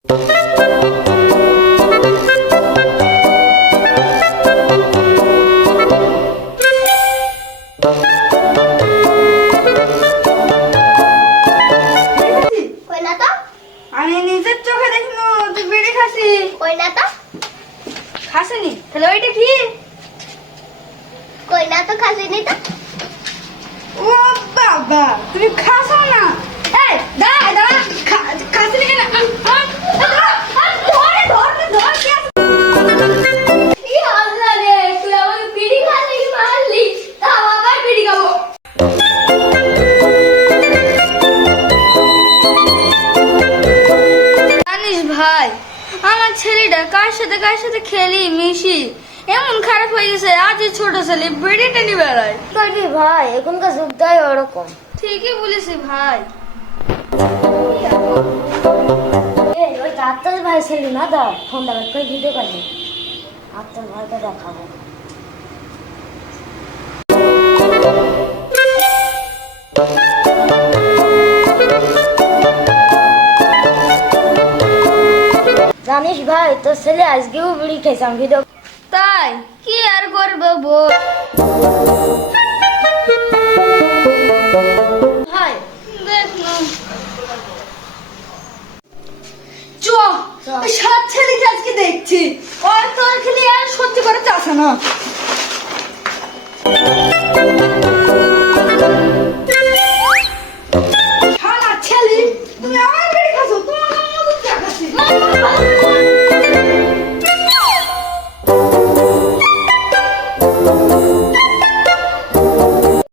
আমি নিজের চোখে দেখলো তুই বিড়ি খাসি। কই না তো। খাসিনি তাহলে ওইটা কি? কই না তো, খাসিনি তো। ও বাবা, তুমি খাসো না? এই দাঁড়া দাঁড়া, খাসিনি কেন? কি হাল্লা রে, তুই আমাকে বিড়ি খাওয়াতে কি মারলি? তাও আবার বিড়ি খাবো। জানিস ভাই, আমার ছেলেটা কার সাথে খেলি মিশি এমন খারাপ হয়ে গেছে। আজ ছোট ছেলে বিড়ি টেনে বেড়ায়। করবি ভাই, এখনকার যুগটাই ওরকম। ঠিকই বলেছি ভাই। ওই আত্মার ভাই ছিল না, দা ফোন দেখার করে ভিডিও করবি। আত্মার ভাইকে দেখাবো। জানিস ভাই, তোর ছেলে আজকেও বিড়ি খেয়েছে, আমি ভিডিও। তাই কি আর করবো বল। ভাই